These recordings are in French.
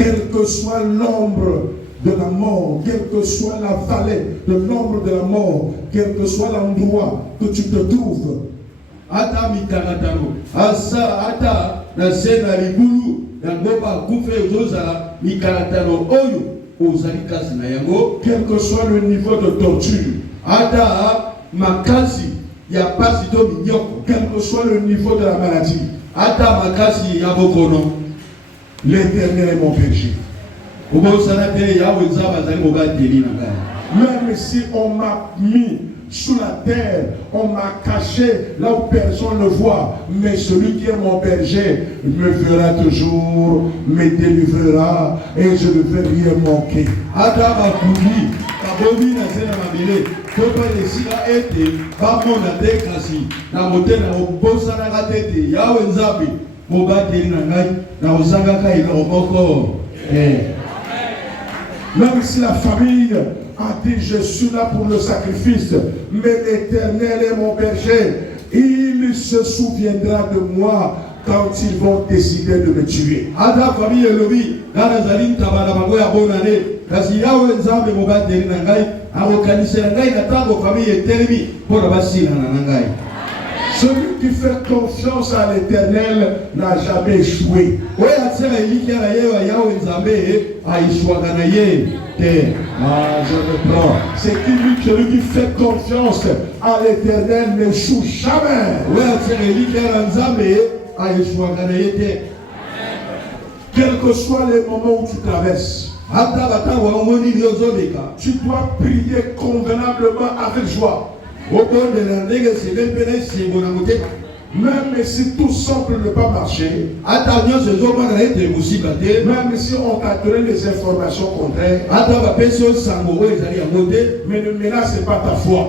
Quel que soit l'ombre de la mort, quelle que soit la vallée de l'ombre de la mort, quel que soit l'endroit que tu te trouves, ata mikaratano asa ata na sena libulu yango ba kufe ozozala mikaratano oyo ozali kasi na yango, quel que soit le niveau de torture, ata makasi ya pasi to minyoko, quel que soit le niveau de la maladie, ata makasi ya bokono, l'Éternel est mon berger. Même si on m'a mis sous la terre, on m'a caché là où personne ne voit, mais celui qui est mon berger me verra toujours, me délivrera et je ne vais rien manquer. Même si la famille a dit je suis là pour le sacrifice, mais l'Éternel est mon berger, il se souviendra de moi quand ils vont décider de me tuer. Celui qui fait confiance à l'Éternel n'a jamais échoué. Je reprends. C'est celui qui fait confiance à l'Éternel n'échoue jamais. Quels que soient les moments où tu traverses, tu dois prier convenablement avec joie. Même si tout semble ne pas marcher, même si on t'a donné des informations contraires, mais ne menace pas ta foi.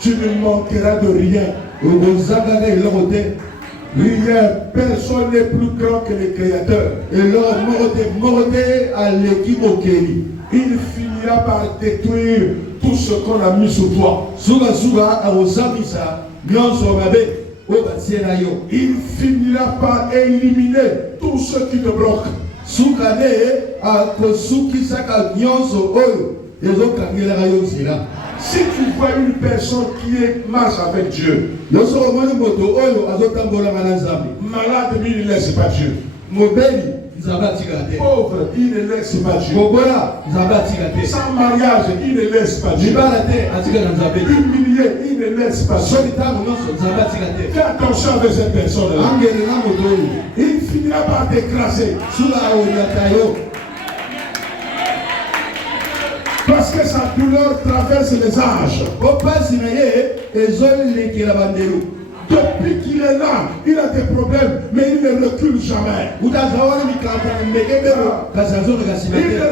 Tu ne manqueras de rien. Rien, personne n'est plus grand que le Créateur. Il finira par détruire tout ce qu'on a mis sous toi. Il finira par éliminer tout ce qui te bloque. Si tu vois une personne qui marche avec Dieu, malade, il ne laisse pas Dieu. Pauvre, il ne laisse pas Dieu. Sans mariage, il ne laisse pas Dieu. Humilié, il ne laisse pas Dieu. Fais attention avec cette personne-là. Il finira par t'écraser. Parce que sa douleur traverse les âges. Depuis qu'il est là, il a des problèmes, mais il ne recule jamais. Il ne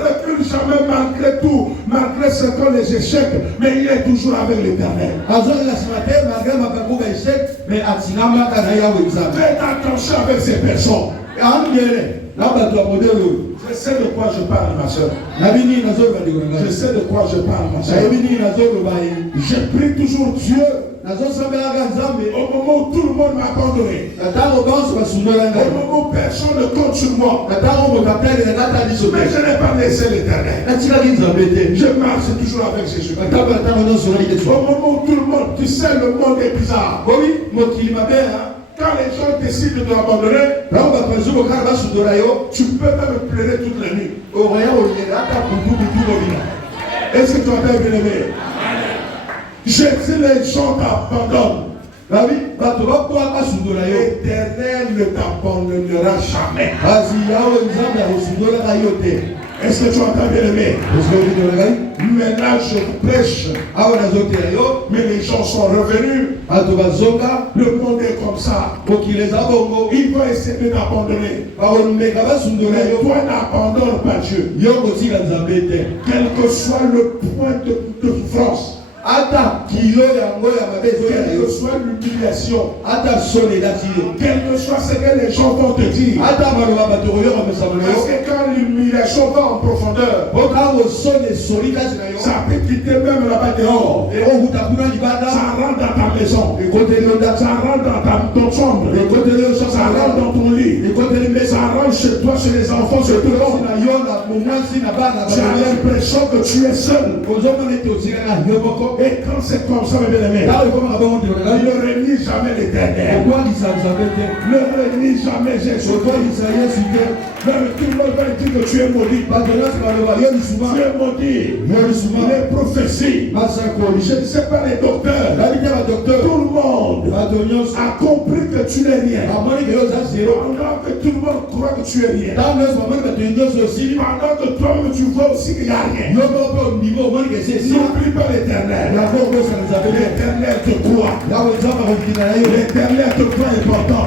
recule jamais malgré tout, malgré ce qu'on les échecs, mais il est toujours avec l'Éternel. Faites attention avec ces personnes. Je sais de quoi je parle, ma soeur. Je sais de quoi je parle, ma soeur. Je prie toujours Dieu. Au moment où tout le monde m'a abandonné, au moment où personne ne compte sur moi, mais je n'ai pas laissé l'Éternel. Je marche toujours avec Jésus. Au moment où tout le monde, tu sais, le monde est bizarre. Quand les gens décident de t'abandonner, tu peux même pleurer toute la nuit. Est-ce que tu as bien aimé? Je dis les gens t'abandonnent. L'Éternel ne t'abandonnera jamais. Est-ce que tu entends bien aimé? Maintenant je prêche. Mais les gens sont revenus. Le monde est comme ça. Ils vont essayer d'abandonner. Mais toi n'abandonne pas Dieu. Quel que soit le point de souffrance, quelle que soit l'humiliation, quel que soit ce que les gens vont te dire, parce que quand l'humiliation va en profondeur, ça peut quitter même là-bas dehors, ça rentre dans ta maison, ça rentre dans ton chambre, ça rentre dans ton lit, ça rentre chez chez les enfants, chez tout le monde. Tu as l'impression que tu es seul. Et quand c'est comme ça, mes bien-aimés, ne renie jamais l'Éternel. Ne renie jamais Jésus. Même tout le monde va dire que tu es maudit. Tu es maudit. Les prophéties. Je ne sais pas les docteurs. Tout le monde a compris que tu n'es rien. Pendant que tout le monde croit que tu es rien. Pendant que toi tu vois aussi qu'il n'y a rien. N'oublie pas l'Éternel. L'Éternel te croit. L'Éternel te croit important.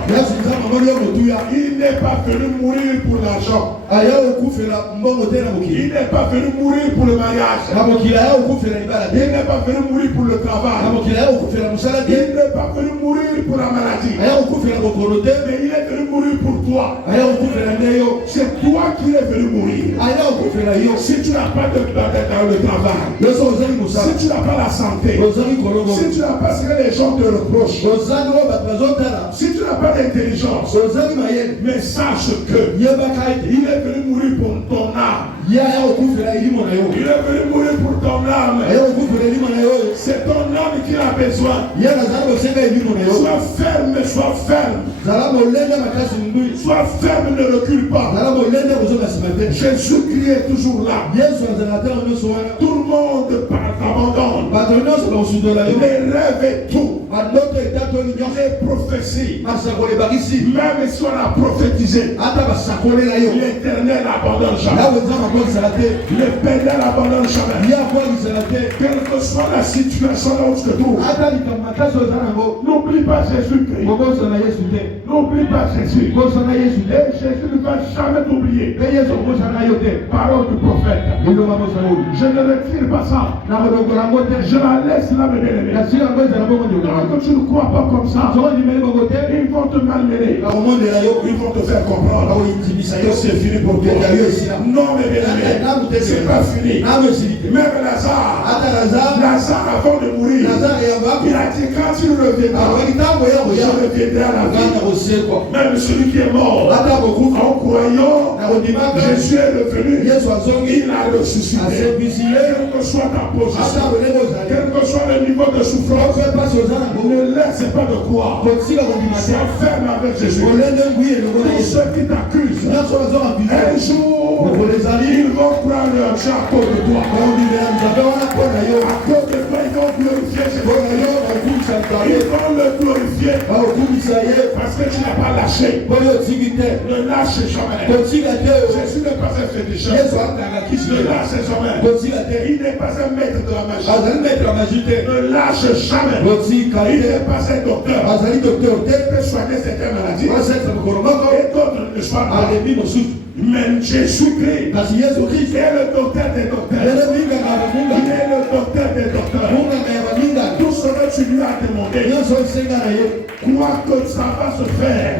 Il n'est pas venu mourir pour l'argent. Il n'est pas venu mourir pour le mariage. Il n'est pas venu mourir pour le travail. Il n'est pas venu mourir pour la maladie. Mais il est venu mourir pour toi. C'est toi qui es venu mourir. Si tu n'as pas de dans le travail, si tu n'as pas la santé, si tu n'as pas ce que les gens te reprochent, si tu n'as pas d'intelligence, mais sache que il est venu mourir pour ton âme. Il est venu mourir pour ton âme. C'est ton âme qui a besoin. Sois ferme, sois ferme. Sois ferme, ne recule pas. Jésus-Christ est toujours là. Tout le monde abandonne. Les rêves et tout. Les prophéties. Même si on a prophétisé, l'Éternel n'abandonne jamais. L'Éternel n'abandonne jamais. Quelle que soit la situation où tu te trouves, n'oublie pas Jésus-Christ. N'oublie pas Jésus. Et Jésus ne va jamais t'oublier. Parole du prophète. Je ne retire pas ça. Je la laisse là, mes bien-aimés. Quand tu ne crois pas comme ça, ils vont te malmener. Ils vont te faire comprendre que c'est fini pour toi. Non, mes bien-aimés, c'est pas fini. Même Lazare, avant de mourir, il a dit quand il reviendra, je reviendrai à la vie. Même celui qui est mort, en croyant, Jésus est revenu, il a ressuscité. Quelle que soit ta position, quel que soit le niveau de souffrance, ne laisse pas de croire. Sois ferme avec Jésus. Tous ceux qui t'accusent, un jour, ils vont croire leur chien à cause de toi. À cause de toi, ils vont glorifier Jésus. Ils vont le glorifier parce que tu n'as pas lâché. Ne lâche jamais. Jésus n'est pas un féticheur. Ne lâche jamais. Il n'est pas un maître de la magie. Ne lâche jamais. Il n'est pas un docteur. Il peut soigner certaines maladies et d'autres ne soient pas. Même Jésus-Christ est le docteur des docteurs. Il est le docteur des docteurs. Tout ce que tu lui as demandé, crois que ça va se faire.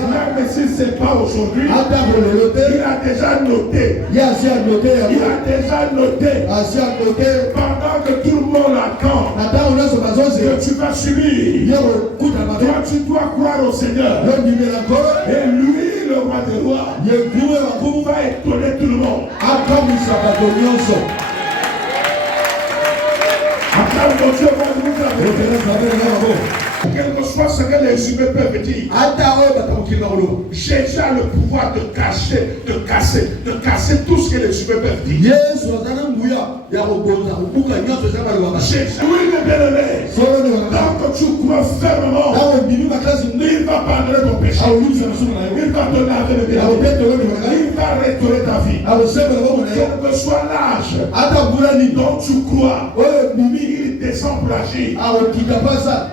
Même si ce n'est pas aujourd'hui, il a déjà noté. Il a déjà noté. Pendant que tout le monde attend que tu vas subir, toi tu dois croire au Seigneur. Et lui, le roi des rois, va étonner tout le monde. Quel que soit ce que les humains peuvent dire, Jésus a le pouvoir de casser tout ce que les humains peuvent dire. Jésus, oui, mes bien-aimés, tant que tu crois fermement, il va pardonner ton péché. Il va te laver le bien. Il va restaurer ta vie. Quel que soit l'âge dont tu crois, il descend pour agir.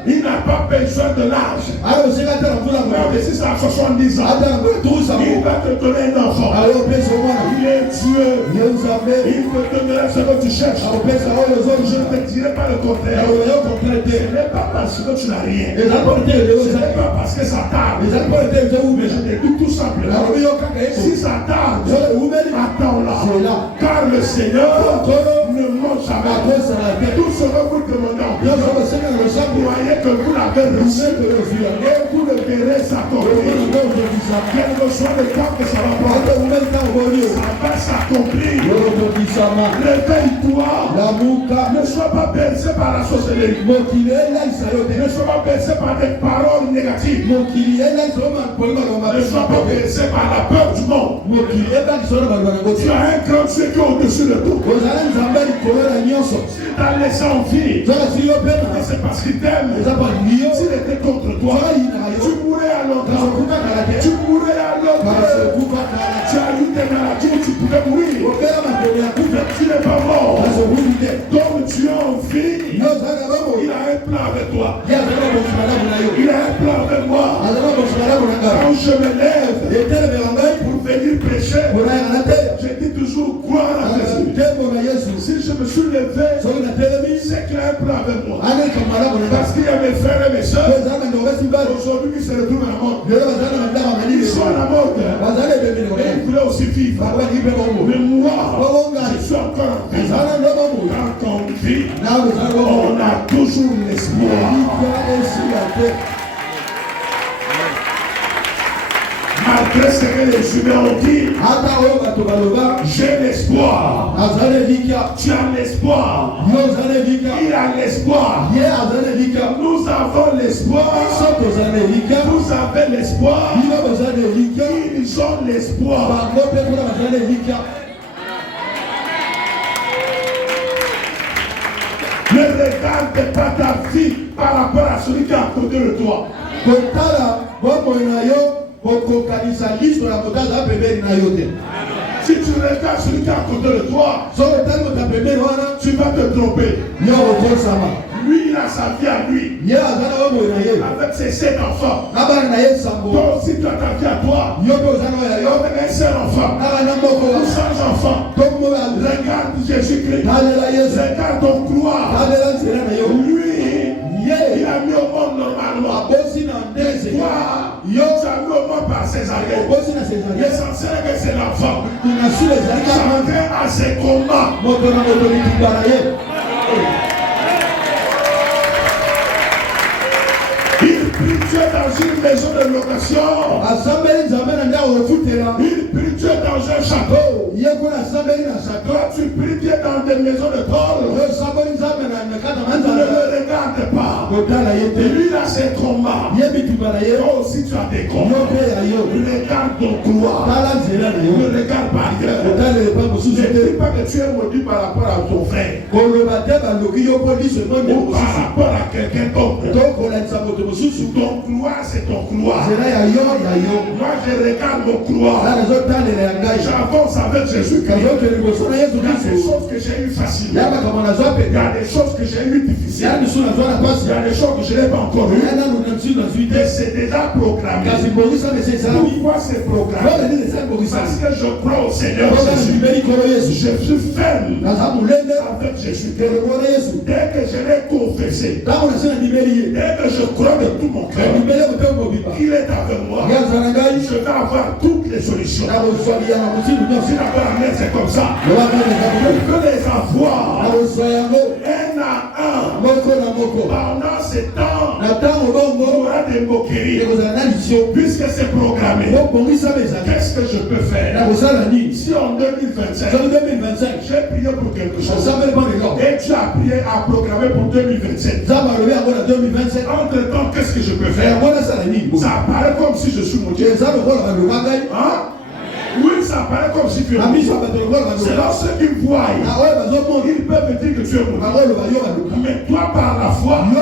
Il n'a pas besoin de l'âge. Même si ça a 70 ans, il va te donner un enfant. Il est Dieu. Il peut te donner ce que tu cherches. Je ne te dirai pas le contraire. Ce n'est pas parce que tu n'as rien. Ce n'est pas parce que ça tarde. Mais je te dis tout simplement, si ça tarde, attends là. Car le Seigneur ne mange jamais. Tout ce que vous demandez en priant, croyez que vous l'avez reçu et vous le verrez s'accomplir. Quel que soit le temps que ça va prendre, ça va s'accomplir. Réveille-toi. Ne sois pas bercé par la sorcellerie. Ne sois pas bercé par des paroles négatives. Ne sois pas bercé par la peur du monde. Tu as un grand Dieu qui est au-dessus de tout. S'il t'a laissé en vie, c'est parce qu'il t'aime. S'il était contre toi, tu mourrais à l'autre. Tu mourrais à l'autre. Tu as eu des maladies où tu pouvais mourir. Mais tu n'es pas mort. Donc tu as en vie. Il a un plan avec toi. Il a un plan avec moi. Quand je me lève pour venir prêcher, je dis toujours gloire à Jésus. Si je me suis levé, c'est qu'il a un plan avec moi. Parce qu'il y a mes frères et mes soeurs. Aujourd'hui, ils se retrouvent à la mort. Ils sont à la mort. Et ils voulaient aussi vivre. Mais moi, je suis encore en vie. Quand on vit, on a toujours l'espoir. Malgré ce que les humains ont dit, j'ai l'espoir. Tu as l'espoir. Il a l'espoir. Nous avons l'espoir. Vous avez l'espoir. Ils ont l'espoir. Ne regarde pas ta vie par rapport à celui qui est à côté de toi. Si tu regardes celui qui est à côté de toi, tu vas te tromper. Lui, il a sa vie à lui. Avec ses 7 enfants. Toi aussi, tu as ta vie à toi. Avec un seul enfant. Ou 100 enfants. Regarde Jésus-Christ. Regarde ton gloire. Lui, il a mis au monde normalement. Toi, tu as mis au monde par césarienne. L'essentiel est que c'est l'enfant. Chacun a ses combats. Il prie Dieu dans une maison de location. Il prie Dieu dans un château. Toi, tu pries Dieu dans des maisons de tôle. Ne le regarde pas. Lui, il a ses combats. Toi aussi, tu as des combats. Regarde ton gloire. Ne regarde pas ailleurs. Ne dis pas que tu es maudit par rapport à ton frère. Ou par rapport à quelqu'un d'autre. Ton gloire, c'est ton gloire. Moi, je regarde mon gloire. J'avance avec Jésus. Il y a des choses que j'ai eues faciles. Il y a des choses que j'ai eues difficiles. Il y a des choses que je n'ai pas encore eues. Et c'est déjà programmé. Pourquoi c'est programmé? Parce que je crois au Seigneur Jésus. Je suis ferme avec Jésus. Dès que je l'ai confessé, dès que je crois de tout mon cœur qu'il est avec moi, je vais avoir toutes les solutions. Si la c'est comme ça, je peux les avoir un à un. Pendant ce temps, il y aura des moqueries. Puisque c'est programmé, qu'est-ce que je peux faire? Si en 2025, j'ai prié pour quelque chose et tu as prié à programmer pour 2027, entre temps, qu'est-ce que je peux faire? Ça paraît comme si je suis maudit. Hein? Oui, ça paraît comme si tu es maudit. C'est lorsque qu'ils voient, ils peuvent me dire que tu es maudit. Mais toi, par la foi, tu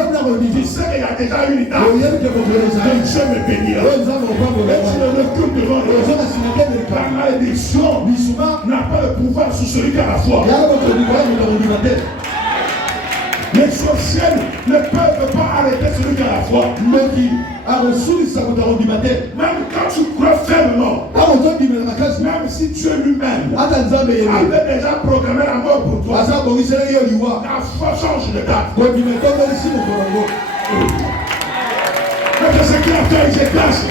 sais qu'il y a déjà une étape. Dieu me bénira. Et tu ne recules devant Dieu. La malédiction n'a pas le pouvoir sur celui qui a la foi. Les sorciers ne peuvent pas arrêter celui qui a la foi. Même quand tu crois fermement, même si Dieu lui-même avait déjà programmé la mort pour toi, la foi change de date. Mais ce qu'il a fait, il s'éclasse.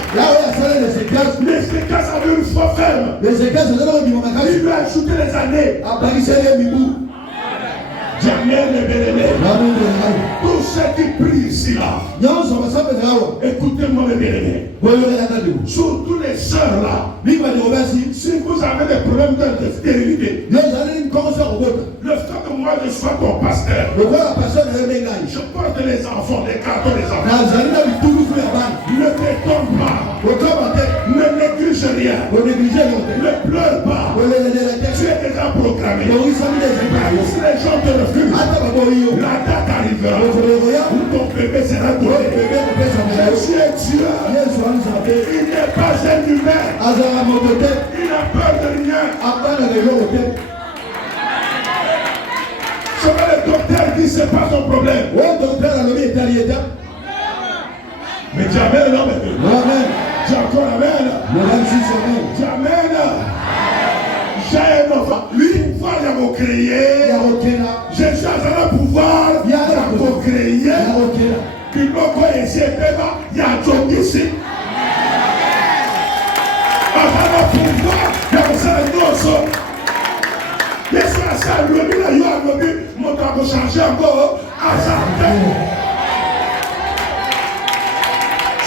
Mais il s'éclasse avec une foi ferme. Il lui a ajouté les années. Jamais les bien-aimés. Tous ceux qui prient ici là. Écoutez-moi les bien-aimés. Surtout les sœurs là. Si vous avez des problèmes de stérilité. Le fait que moi je sois ton pasteur. Je porte les enfants, les cartons des enfants. Ne t'étonne pas. Ne néglige rien. Ne pleure pas. Tu es déjà programmé. Si les gens te refusent, la date arrivera où ton bébé sera donné. Jésus est Dieu. Il n'est pas un humain. Il n'a peur de rien. C'est le docteur qui c'est pas son problème. Mais tu amènes l'homme. Tu encore amènes. Tu amènes. J'ai un enfant. Lui, pouvoir y avoir créé. Jésus a un pouvoir y avoir créé. Puis l'autre ici est paiement. Il y a un job ici. Avant le pouvoir, il y a un seul Yesu asa lobi na yo lobi mo ta ko changer encore asa te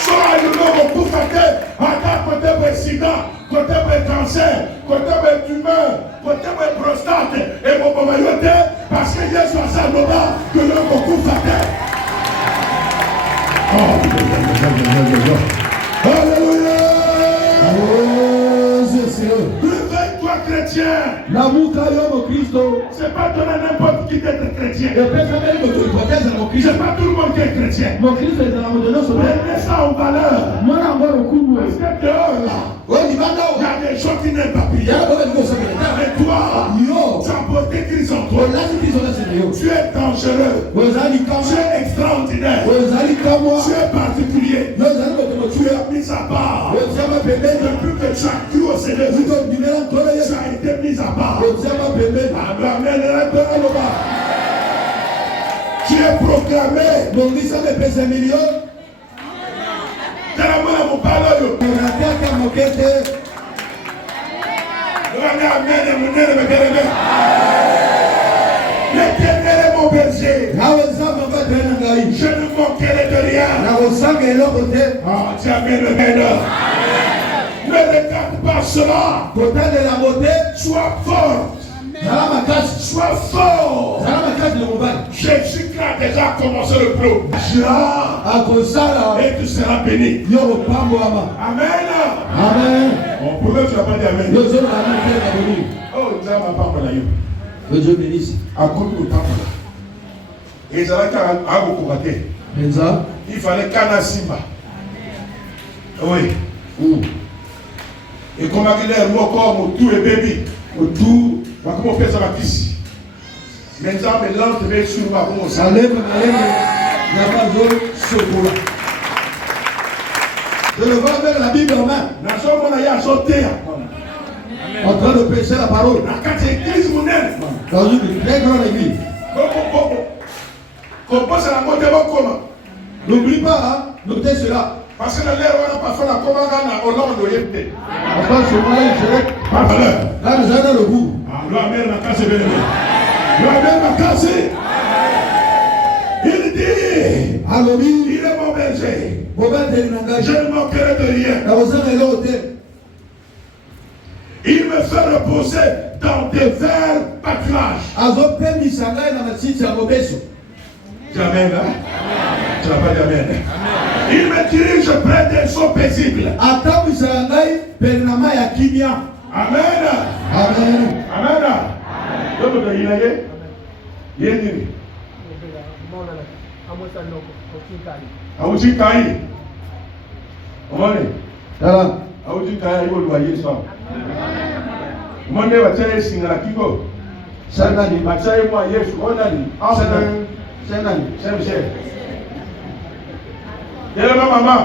so ayo no ko fate ata côté président côté cancer côté tumeur côté prostate et mo ba yo te parce que Yesu asa loba que le ko fate Alléluia. Réveille-toi chrétien. C'est pas donner n'importe qui d'être chrétien. C'est pas tout le monde qui est chrétien. Mettez ça en valeur. Parce que dehors là, il y a des gens qui n'aiment pas prier. Mais toi, tu as porté Christ en toi. Tu es dangereux. Tu es extraordinaire. Tu es particulier. Tu es mis à part. Depuis que tu as cru au Seigneur, tu as été mis à part. Tu es proclamé. L'Éternel est mon berger. Je ne manquerai de rien. Ah, tu as bien le meilleur. Ne regarde pas cela. Sois fort. Sois fort. Jésus qui a déjà commencé le plan. Et tu seras béni. Amen. On pouvait faire pas d'amen. Oh, il a ma parole là. Que Dieu bénisse. À cause de ta parole. Et ça a beaucoup raté. Il fallait qu'un Simba. Oui. Et comme il est mort comme tout est bébé, tout, comment on fait ça la piste. Maintenant, l'ange devait sur ma bouche. Je le vois avec la Bible en main. En train de prêcher la parole. Dans une très grande église. N'oublie pas, notez cela. Parce que l'air on a pas fait la commande au nom de l'Été. Après ce moment-là, il serait pas valeur. Là, nous allons le goût. L'Amérique a cassé bien. L'Amérique a cassé. Il dit, il est mon berger. Je ne manquerai de rien. Il me fait reposer dans des verts pâturages. Amen. Tu n'as pas dit amen. Il me dirige près des eaux paisibles. Amen. Maman.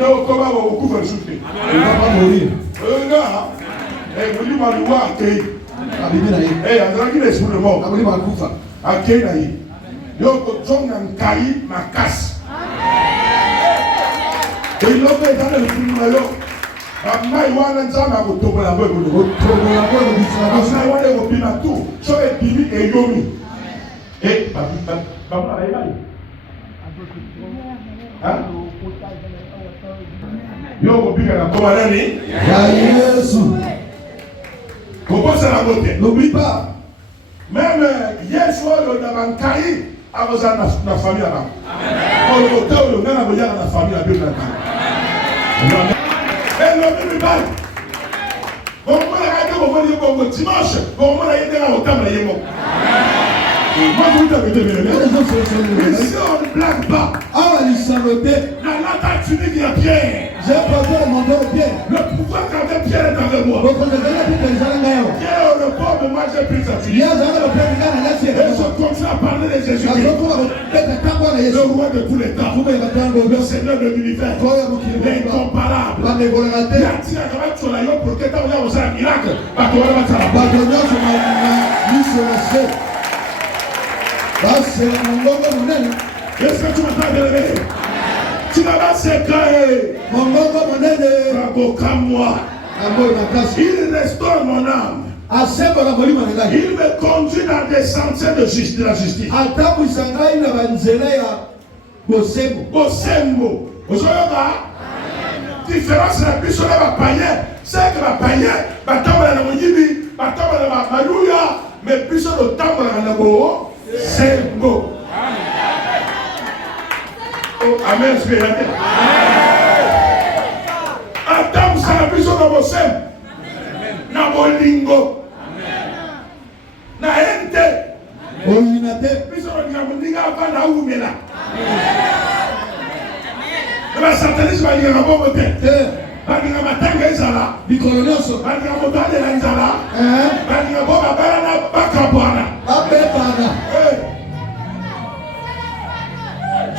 Non, comment vous pouvez souffler? Il ne va pas mourir. Vous dites, moi, accueil. Eh, André, qui est sur le mort. Accueil, naïe. Donc, John a caillé ma casse. Et il l'a fait dans le film. Mai wana nzambe akotobola yango ekolo. Otobola yango ekobisa na biso. Mai wana ekobima tu. So ebimi eyomi. Bamona bayebali. Yo kobika na koma nani? Ya Yesu. Kokosa na bote. N'oublie pas. Même Yesu oyo na bankai akoza na famille là. Amen. Oyo oyo ngana boya na famille la Bible là. Et le Bible parle. Bon, on va regarder au dimanche. Bon, on va regarder au temps là. Moi, je vous dis, ici on ne blague pas. Ah, il s'en notait. La lata tunique il y a Pierre. J'ai posé mon dos au Pierre. Le pouvoir qu'avait Pierre est avec moi. Pierre au repos, mais moi j'ai pris sa tunique. Et je continue à parler de Jésus-Christ. Le roi de tous les temps. Le Seigneur de l'univers. L'incomparable. Il a tiré à travers sur la yole pour que tu aies un miracle. Est-ce que tu m'entends bien? Tu vas pas séquer. Moi. Il restaure mon âme. Il me conduit dans des sentiers de la justice. Bosembo. Différence la plus sur la païenne. C'est que la païenne, mais plus sur le temps c'est beau. Amen. Attends, ça la plus sur le bossem. Na bolingo. Na ente. Oyinate. Plus sur le bolingo avant na oumela. Le satanisme va dire un bon côté. Balinga matanga ezala. Bikolonoso. Balinga motade na ezala. Balinga boba bana bakabwana. Abebana.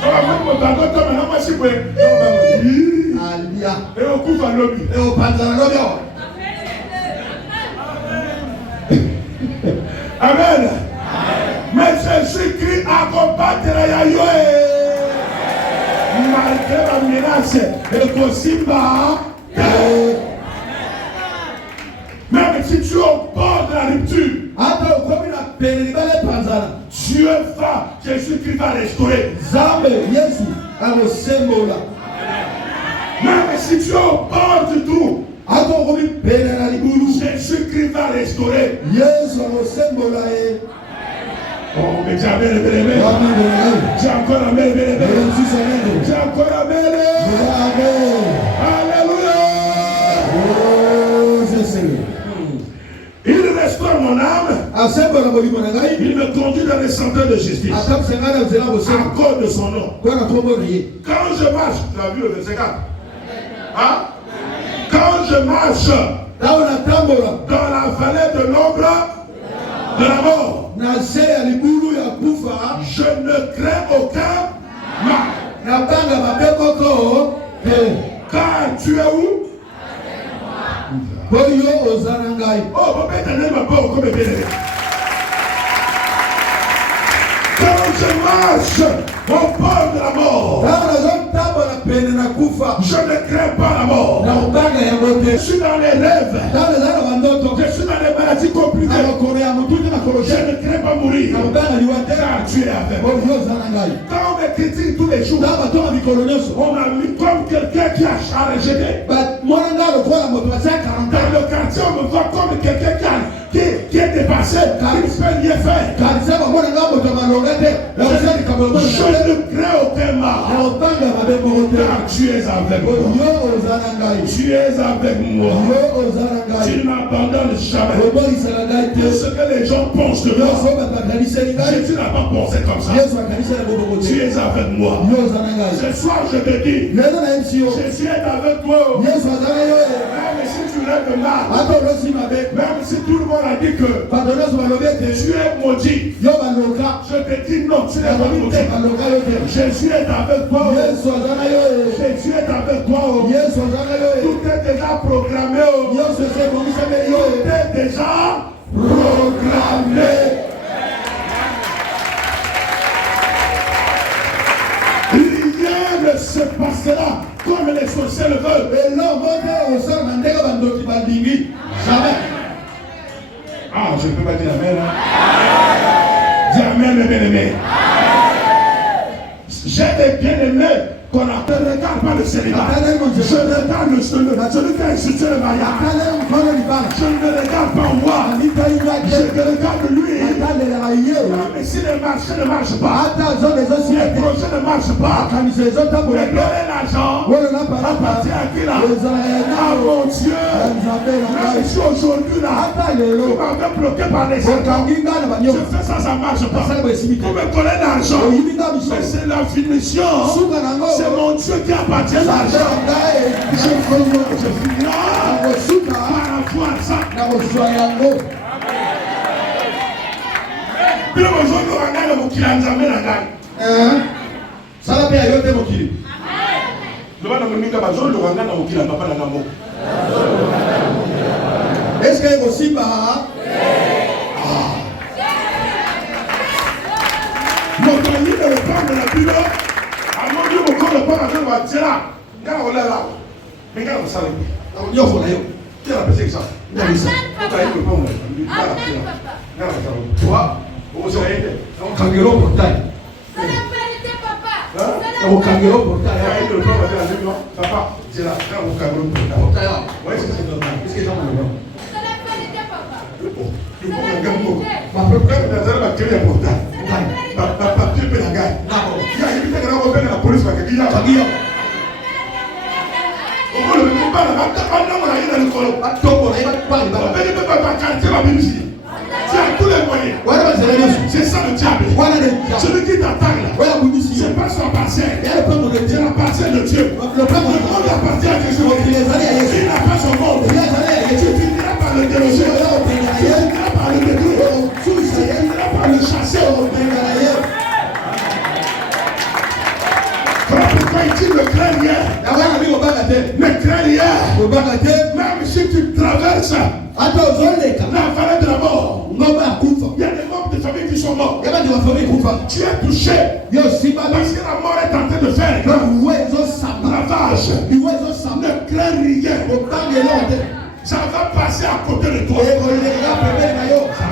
So va vous motago to na mwasi kwe. Alia. Et au coup va lobby. Et au panzana lobby. Amen. Mais Jésus-Christ accompagne la yoé. Malgré la menace et Kosimba, même si tu es au bord de la rupture, Dieu va, Jésus-Christ va restaurer. Même si tu es au bord du trou, Jésus-Christ va restaurer. Oh, mais j'ai encore aimé. J'ai encore aimé. Alléluia. Oh, Jésus. Il restaure mon âme. Il me conduit dans les sentiers de justice. À cause de son nom. Quand je marche, tu as vu le verset 4. Hein? Quand je marche dans la vallée de l'ombre de la mort, je ne crains aucun mal. Car tu es où? Oh, quand je marche au bord de la mort, je ne crains pas la mort. Je suis dans les rêves. Je suis dans les maladies compliquées. Je ne crains pas mourir. Car tu es avec moi. Quand on me critique tous les jours, on m'a mis comme quelqu'un qui a rejeté. Dans le quartier, on me voit comme quelqu'un qui est dépassé, qui ne peut rien faire. Je ne crains aucun mal. Car tu es avec moi. Tu es avec moi. Tu ne m'abandonnes jamais. Tout ce que les gens pensent de moi, Jésus n'a pas pensé comme ça. Tu es avec moi. Ce soir, je te dis, Jésus est avec toi. Même si tu rêves mal, même si tout le monde a dit que tu es maudit, je te dis non, tu n'es pas maudit. Jésus est avec toi. Jésus est avec toi. Tout est déjà programmé. Tout est déjà programmé. Rien ne se passera comme les sorciers le veulent. Jamais. Ah, je ne peux pas dire amen. Hein? Dis amen, mes bien-aimés. J'ai des bien-aimés qu'on ne regarde pas le célibat. Je regarde le celui qui a institué le mariage. Je ne regarde pas moi. Je regarde lui. Mais si le marché ne marche pas, les projets ne marchent pas, et donner l'argent, appartient à qui là? À mon Dieu. Même si aujourd'hui là, vous m'avez bloqué par les gens, je fais ça, ça ne marche pas. Vous me donnez l'argent, mais c'est la finition. C'est mon Dieu qui appartient à l'argent. Je finirai par avoir ça. Puis aujourd'hui, on a le mot qui a jamais la gagne. Ça va bien, il y a des mots qui. Est-ce qu'il y a aussi bah? Mon ami de le prendre de la Bible, à mon Dieu, mon corps de part à faire va dire là. Regarde, on est là. Mais regarde, ça va. On y a fait là. Qui a appelé ça? On a dit ça. On a dit le pain. Toi, on se réunit. On kangelo portail. C'est la vérité, papa. On kangelo portail. Papa, c'est là. On kangelo portail. Oui, c'est ça. Qu'est-ce que j'en ai? C'est la vérité, papa. Il faut un gamme. Ma propre dans la créer un portail. Papa, tu peux la gagner. Il y a évité que la police va gagner. C'est ça le diable. Celui qui t'attaque là, c'est pas son parcelle. C'est la parcelle de Dieu. Le monde appartient à Jésus. Il n'a pas son monde. Tu finiras par le déloger. Tu finiras par le détruire. Tu finiras par le chasser. Pourquoi il dit le craint rien? Le craint rien. Même si tu traverses la vallée de la mort, il y a des membres de famille qui sont morts. Tu es touché parce que la mort est en train de faire ravage. Ne crains rien. Ça va passer à côté de toi. Ça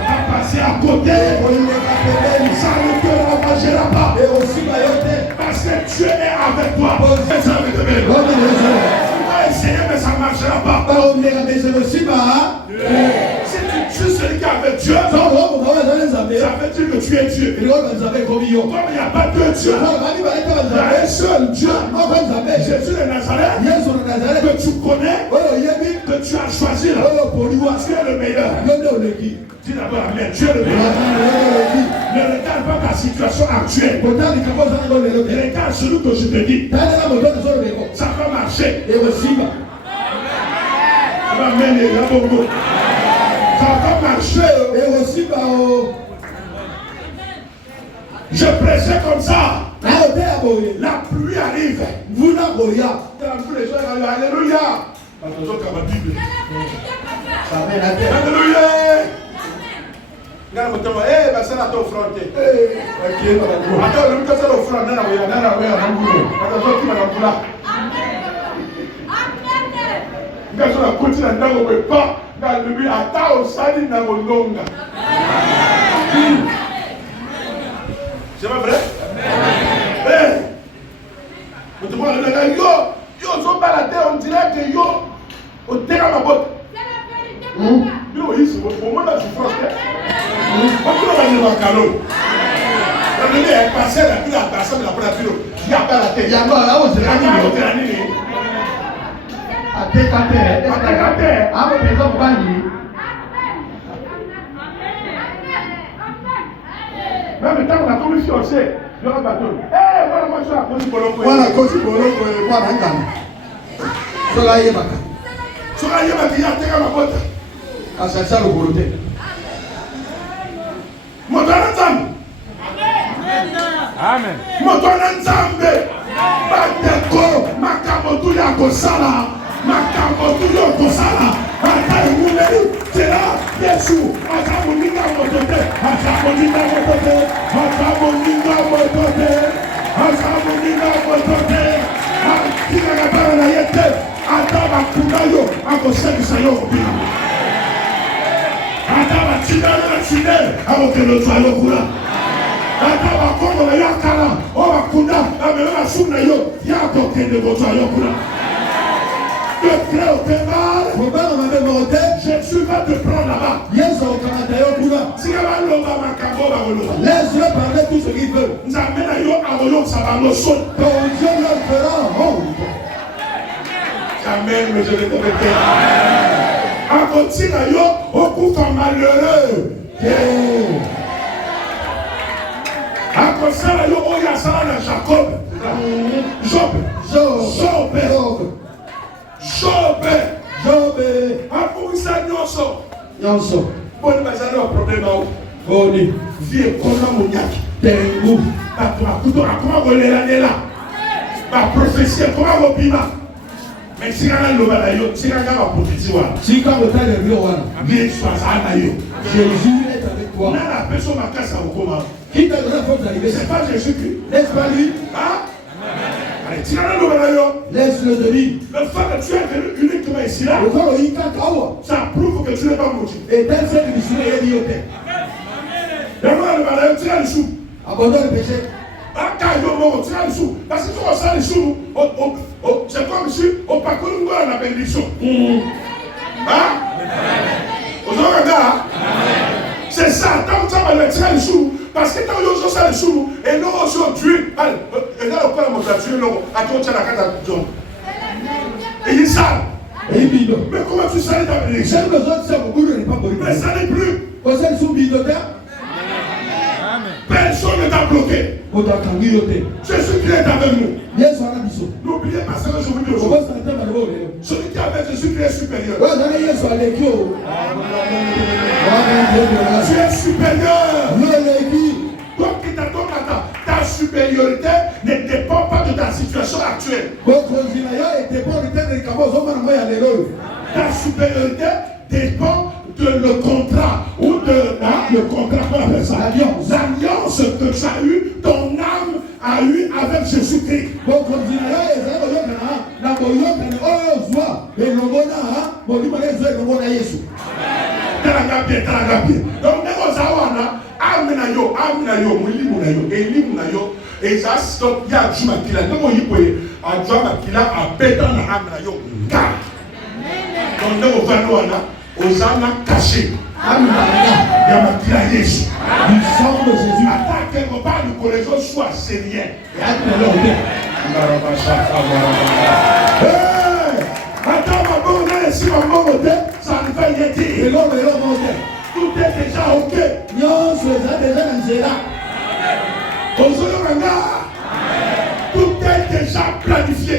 va passer à côté. Ça ne te ravagera pas. Parce que Dieu est avec toi. Tu vas essayer, mais ça ne marchera pas. Si tu tues celui qui est avec Dieu, ça veut dire que tu es Dieu. Comme il n'y a pas deux dieux, il y a un seul Dieu. Jésus de Nazareth, que tu connais, que tu as choisi là. Pour lui, tu es le meilleur. Dis d'abord amen. Tu es le meilleur. Ne regarde pas ta situation actuelle. Regarde celui que je te dis. Ça va marcher. Ça va mener là beaucoup. Ça va marcher. Je prêchais comme ça. La pluie arrive. Alléluia. Alléluia. C'est pas vrai? Yo, on dirait que yo, au terrain ma botte. Yo, ici, au moment de la souffrance, on peut pas dire un calot. On est passé la pluie, la personne la première pluie. Il y a pas la tête. Il y a pas la tête. Même tant qu'on a tout ici, on sait. Je vais battre. Voilà, moi, je suis à cause du boloko. Voilà, cause du boloko. Voilà, regarde. Sola yebaka. Sola yebaka, il y a terre à ma botte. Ah, c'est ça le boloté. Motana Nzambe. Amen. Motana Nzambe. Bateko, makamotu ya kosala. Makamotu ya kosala. Ataimumeli, tera, Yesu. Atamuninga motote. Atamuninga motote. Atamuninga motote. Atamuninga motote. tika bana na yete ata bakunda yo akosekisa yo obina ata batina na tine akokelo twa yo kuna ata bakongo na yakala o bakunda amela na suna yo yako kende twa yo kuna. Je crée au Pémal. Jésus va te prendre là-bas. Laisse-le parler tout ce qu'il veut. Ton Dieu leur fera honte. Jamais je ne te répète. En continuant, au coup comme malheureux. En continuant, au Yassara Jacob. Job. Apourisa nyonso. Boni bazali wa problème au. Boni. Vie kona monyaki. Tengu. Bato akoma kolela. Ba prophétie akoma kobima. Mais si kana loba na yo, si kana ba prophétie wa. Si kana otale bio wana. Bien sois na yo. Jésus est avec toi. Na la personne makasa okoma. Qui t'a donné force d'arriver? C'est pas Jésus-Christ. N'est-ce pas lui? Hein? Laisse-le de lui. Le fait que tu es venu uniquement ici là, ça prouve que tu n'es pas maudit. Et tel fait que tu es idioté. Abandonne le péché. Parce que tu ressens les sous, c'est comme si on parcourt la bénédiction. C'est ça, tant que tu vas le tirer les sous. Parce que quand on a les sous, et non aujourd'hui, et là on peut la tuer, à toi tu as la carte à John. Et il sale. Mais comment tu sales ta bénédiction? Mais ça n'est plus. Personne ne t'a bloqué. Jésus qui est avec nous. N'oubliez pas ce que je vous dis aujourd'hui. Celui qui est avec Jésus qui est supérieur. Tu es supérieur. Donc qui t'attend ta supériorité ne dépend pas de ta situation actuelle. Ta supériorité dépend de le contrat ou de le contrat qu'on appelle ça. L'alliance que tu as eue, ton âme a eu avec Jésus-Christ. Donc, amina yo, elimu na yo, et ça stop ya juma kila. Donc, il peut adjoindre kila à péter na amina yo. Donc, on va nous osana caché. Amina kila Yesu. Du sang de Jésus. Attaque quelque part le collège soit sérieux. Attends, ma bonne, si ma bonne, ça ne fait rien dire. Tout est déjà ok. Tout est déjà planifié.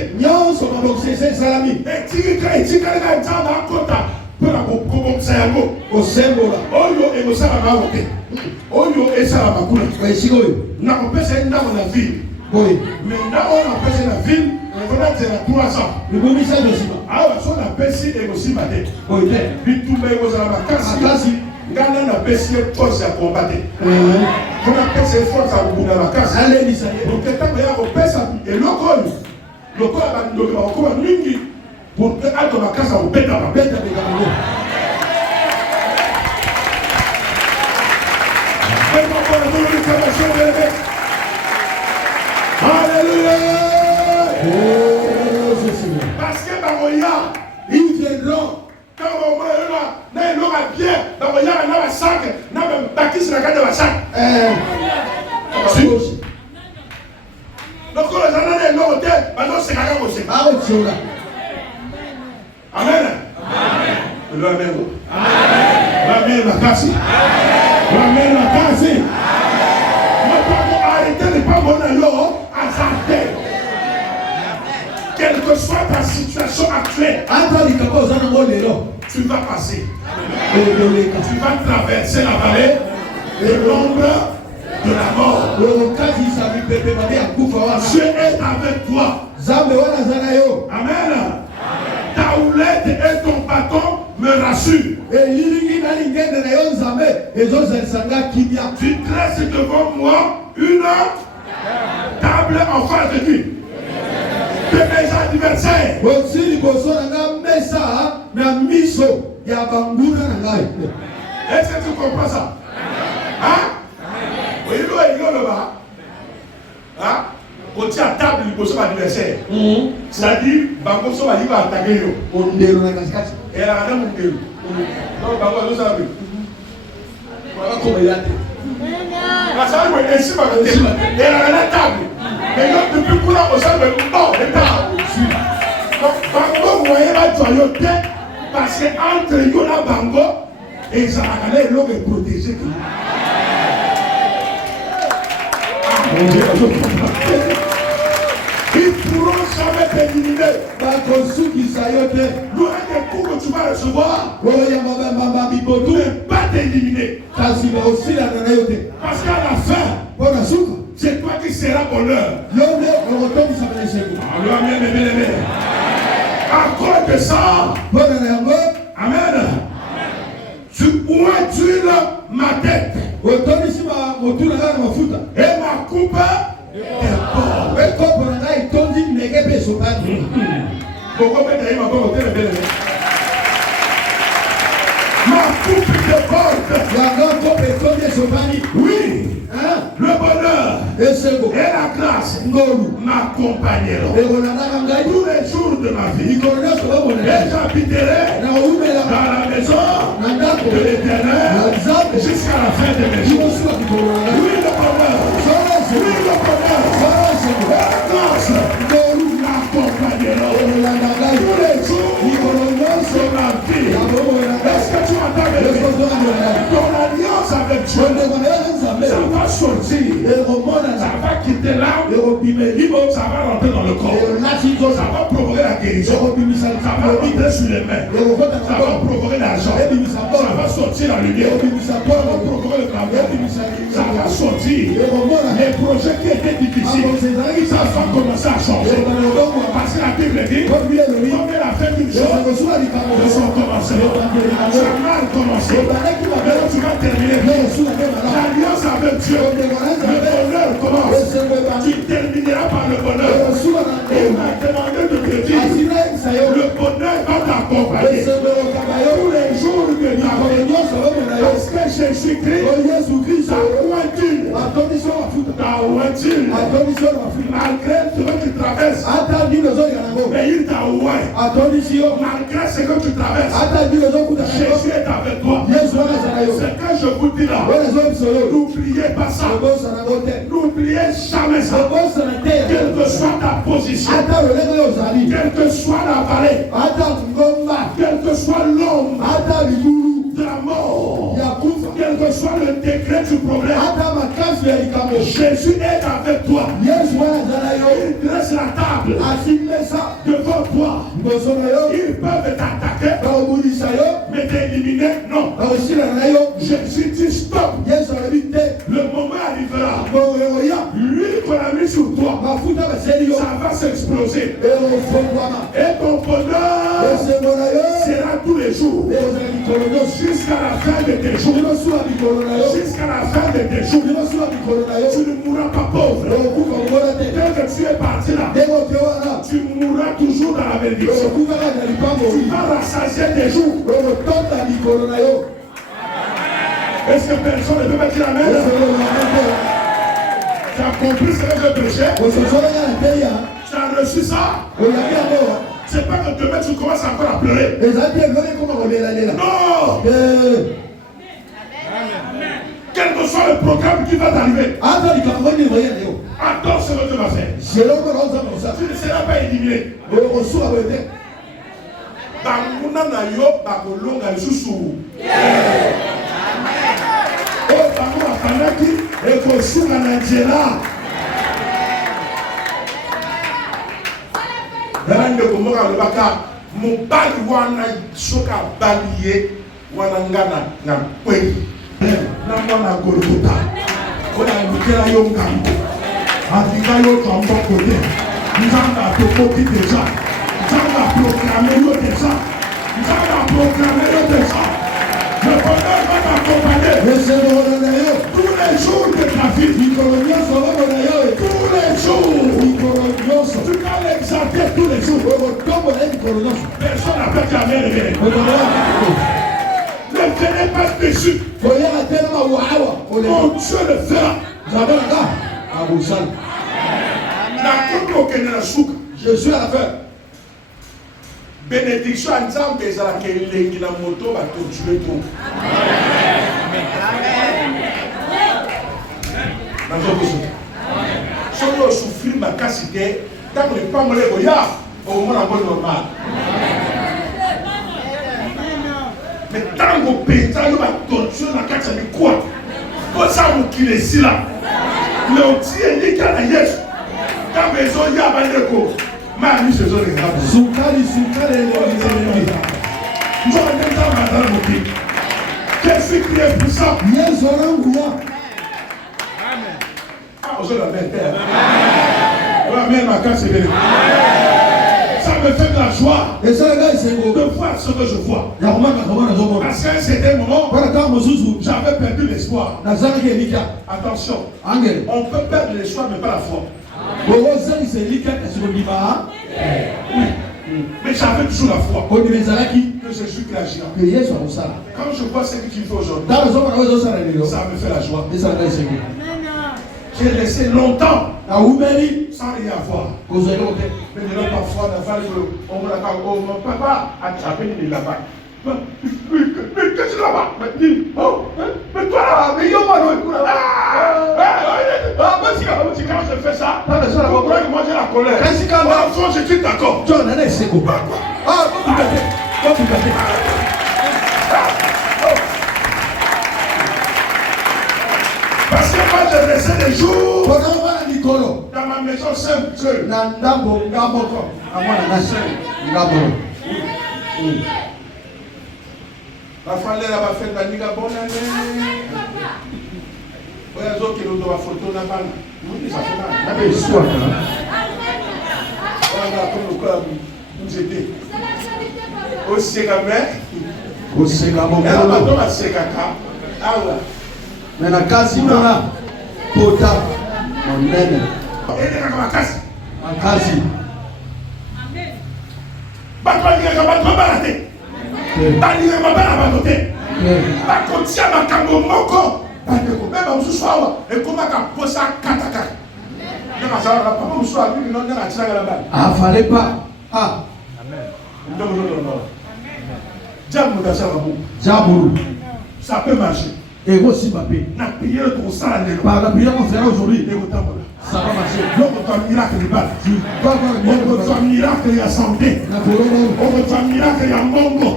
Ngana na pesi force à combattre. On appelle ces forces à bout de la casse. Allez, donc quand il y a un pesa et le col a bandé encore mingi pour que à la casse à bête à bête avec la main. Alléluia. Parce que Baroya, ils viendront. Quand on là, il aura bien, il y a un sac, il y a un bâtisse sur la carte de la sac. Donc, quand les gens ont l'hôtel, c'est quelqu'un aussi. Amen. Amen. Amen. La casse. Amen. La casse. Arrêtez de ne pas m'en hasarder. Quelle que soit ta situation actuelle, tu vas passer. Tu vas traverser la vallée de l'ombre de la mort. Dieu est avec toi. Amen. Ta houlette et ton bâton me rassurent. Tu dresses devant moi une table en face de lui. De mes adversaires. Aussi liboso nanga mesa na miso ya banguna na ngai. Est-ce que tu comprends ça? Hein? Oui, il là-bas. Hein? On tient à table liboso adversaire. C'est-à-dire, bango so va y attaquer yo. On ndelo na kaskati. Et la madame ndelo. Donc bango so ça veut. Voilà comment il a été. Parce que moi ici ma tête. Et la table. Mais donc depuis qu'on a osé me non, les tables. Donc bango voyez la joyauté parce que entre yo la bango et ça a allé l'homme est protégé. Ils pourront jamais t'éliminer. Loin des coups que tu vas recevoir, ne pas t'éliminer. Parce qu'à la fin, c'est toi qui seras bonheur. Alors, amen. À cause de ça, amen. Tu ointules ma tête. Et ma coupe est bonne. Ma coupe est bonne. Oui. Le bonheur et la grâce m'accompagneront tous les jours de ma vie. Et j'habiterai dans la maison de l'Éternel jusqu'à la fin de mes jours. Oui, le bonheur. Oui, le bonheur. Et la grâce m'accompagneront tous les jours de ma vie. Est-ce que tu entends? Ton alliance avec Dieu, ça va sortir, ça va quitter l'âme, ça va rentrer dans le corps, ça va provoquer la guérison, ça va vibrer sur les mains, ça va provoquer l'argent, ça va sortir la lumière, ça va provoquer le travail, ça va sortir. Les projets qui étaient difficiles, ça va commencer à changer. Parce que la Bible dit, comme elle a fait une chose, ils sont commencés. Ça a mal commencé, mais tu vas terminer. L'alliance avec Dieu, le bonheur commence. Tu termineras par le bonheur. Il m'a demandé de te dire, le bonheur va t'accompagner tous les jours de ta vie. Parce que Jésus-Christ, ta voiture, malgré ce que tu traverses, mais il t'a ouvert. Malgré ce que tu traverses, Jésus est avec toi. Ce que je vous dis là, n'oubliez pas ça. N'oubliez jamais ça. Quelle que soit ta position, quelle que soit la vallée, quel que soit l'homme de la mort, quel que soit le degré du problème, Jésus est avec toi. Il dresse la table devant toi. Ils peuvent t'attaquer, mais t'éliminer, non. Jésus dit stop. Le moment arrivera. Lui qu'on a mis sur toi, ça va s'exploser. Et ton bonheur sera tous les jours. Jusqu'à la fin de tes jours. Jusqu'à la fin de tes jours. Tu ne mourras pas pauvre. Dès que tu es parti là, tu mourras toujours dans la bénédiction. Tu vas rassasier tes jours. Est-ce que personne ne peut mettre la main? Tu as compris ce que je prêchais? Tu as reçu ça? C'est pas que demain tu commences encore à pleurer. Non! Quel que soit le programme qui va t'arriver, attends ce que tu vas faire. Tu ne seras pas éliminé. Banguna na yo bakolonga lisusu. Oh bango afanaki ekosunga na nzela. Rande komoka lobaka mobali wana soka baliye wana ngana na kweli. Na mwana Golgotha. Kona mukela yo ngambo. Afika yo tombo kote. Nzanga tokoki déjà. Nzanga proclamer yo déjà. Nzanga proclamer yo déjà. Le bonheur va t'accompagner. Tous les les jours de ta vie, tous les jours, tu vas l'exalter tous les jours. Personne n'a pas qu'à amen. Ne tenez pas dessus. Mon Dieu le fera. Je suis à la fin. Bénédiction à Nzambe ezala kelengi na moto ba torturer tout. Si on souffrir ma capacité, tant que pas me lever, au moins un normal. Mais tant que pétale va torturer la carte de quoi? Pour ça vous qui est ici là. Le petit est lié à la yes. Quand besoin y a pas de quoi. Mais lui c'est ça les gars. Soukali. Nous allons mettre dans mon pied. Qu'est-ce qui est pour ça? Yes orangouya. Je la mets terre. La mère ma casse est bien. Ça me fait de la joie. Et ça, de voir ce que je vois. Parce qu'à un certain moment, j'avais perdu l'espoir. Attention, on peut perdre l'espoir, mais pas la foi. Mais j'avais toujours la foi. Que Jésus qui agira. Quand je vois ce qu'il fait aujourd'hui, ça me fait la joie. J'ai laissé longtemps sans rien avoir. Mais de là, parfois, on me l'a papa attrapé là-bas. Mais qu'est-ce que là-bas? Mais toi là, mais yo, quand je fais ça, pourquoi moi j'ai la colère? Je suis d'accord. Parce que moi j'ai laissé des jours dans ma maison seule. Ma femme là va faire la bonne année. Voyez qui nous doit photo na bana. Oui, ça fait mal. La belle histoire. Voilà comme quoi nous aider. Aussi quand même. Aussi quand même. Elle va donc à sekaka. Ah ouais. Mais la case il là. Pota. Mon nene. Elle est comme la case. La case. Amen. Batwa ni ka batwa balate. Bali ka balate. Ba kontia makambo moko. Même au soir, et comment qu'à poser kataka. Ah, fallait pas. Ah. Amen. Ça peut marcher. Et aussi ma paix. La prière pour ça, par la prière qu'on fera aujourd'hui, ça va marcher. Donc, on va miracle de base. On va miracle de santé. On va miracle de mongo.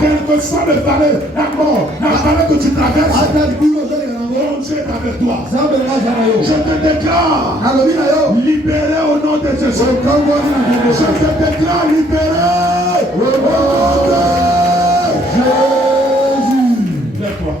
Quel que soit le palais, la mort, la palais que tu traverses. Mon Dieu est avec toi. Je te déclare libéré au nom de Jésus. Je te déclare libéré au nom de Jésus. Lève-toi.